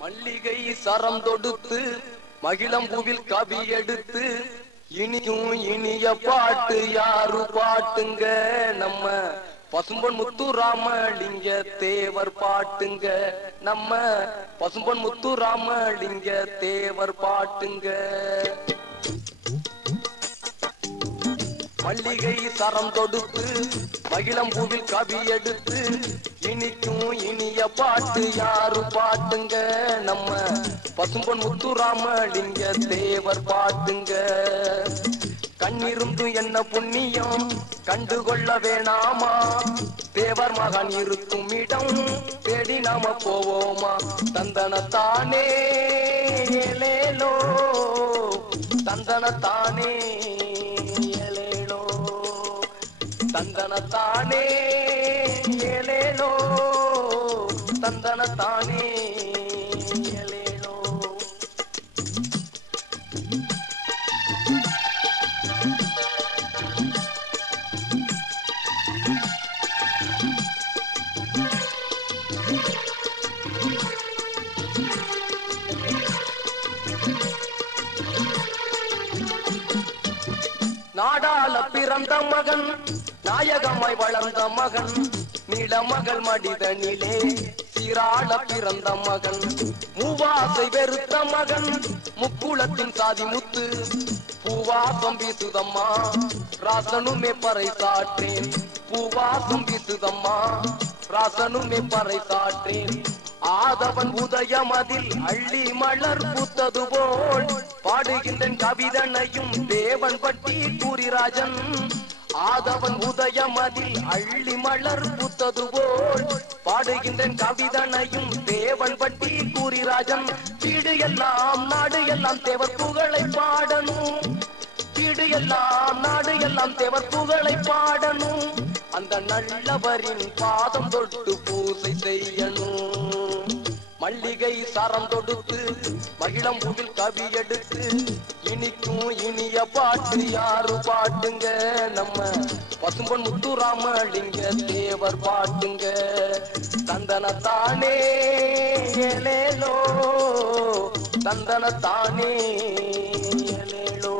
மல்லிகை சரம் தொடுத்து மகிழம்பூவில் கவி எடுத்து இனியும் இனிய பாட்டு யாரு பாட்டுங்க நம்ம பசும்பொன் முத்துராமலிங்க தேவர் பாட்டுங்க நம்ம பசும்பொன் முத்துராமலிங்க தேவர் பாட்டுங்க மல்லிகை சரம் தொடுத்து மகிழம்பூவில் கவி எடுத்து இனிக்கும் இனிய பாட்டு யாரு பாட்டுங்க நம்ம பசும்பொன் முத்துராமலிங்க தேவர் பாட்டுங்க கண்ணிருந்து என்ன புண்ணியம் கண்டுகொள்ள வேணாமா தேவர் மகன் இருக்கும் இடம் தேடி நாம போவோமா தந்தனத்தானே ஏலேலோ தந்தனத்தானே ஏலேலோ தந்தனத்தானே ஏலேலோ தந்தனத்தானே ஏலேலோ நாடாள பிறந்த மகன் நாயகமாய் வளர்ந்த மகன் நீலமகள் மடிதனிலே சீராள பிறந்த மகன் மூவாசை வெறுத்த மகன் முக்குளத்தின் சாதி முத்து பூவாசம் வீசுதம்மா ராசனுமே பறை சாற்றேன் பூவாசம் வீசுதம்மா ராசனுமே பறை சாற்றேன் ஆதவன் உதயமதில் அள்ளி மலர் பூத்தது போல் பாடுகின்றன் கவிதனையும் தேவன் பட்டி கூறிராஜன் ஆதவன் உதயமதில் அள்ளி மலர் பூத்தது போல் பாடுகின்றன் கவிதனையும் தேவன் பட்டி கூறிராஜன் வீடு எல்லாம் நாடு எல்லாம் தேவர் புகழை பாடணும் வீடு எல்லாம் நாடு எல்லாம் தேவர் புகழை பாடணும் அந்த நல்லவரின் பாதம் தொட்டு பூசை செய்யணும் மல்லிகை சரம் தொடுத்து மகிழம்பூவில் கவி எடுத்து இனிக்கும் இனிய பாட்டு யாரு பாட்டுங்க நம்ம பசும்பொன் முத்துராமலிங்க தேவர் பாட்டுங்க தந்தனத்தானே ஏலேலோ தந்தனத்தானே ஏலேலோ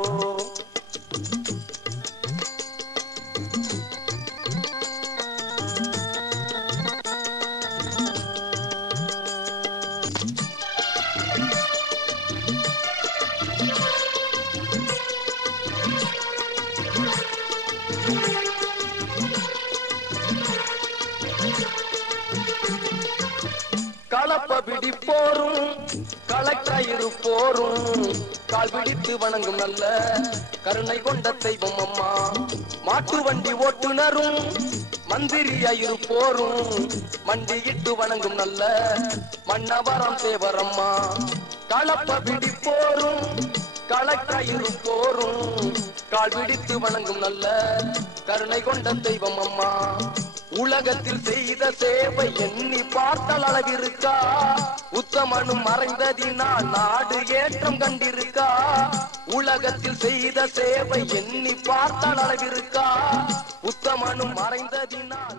களப்ப பிடி போரும் கலக்கயிறு போரும் கால் பிடித்து வணங்கும் நல்ல கருணை கொண்ட தெய்வம் அம்மா மாட்டு வண்டி ஓட்டுனரும் மந்திரி ஐயரு போரும் மண்டியிட்டு வணங்கும் நல்ல மன்னவரம் தேவரம்மா களப்ப பிடி போரும் கலக்கயிறு போரும் கால் பிடித்து வணங்கும் நல்ல கருணை கொண்ட தெய்வம் அம்மா உலகத்தில் செய்த சேவை எண்ணி பார்த்தால் அளவிருக்கா உத்தமனும் மறைந்ததினால் நாடு ஏற்றம் கண்டிருக்கா உலகத்தில் செய்த சேவை எண்ணி பார்த்தால் அளவிருக்கா உத்தமனும் மறைந்ததினால்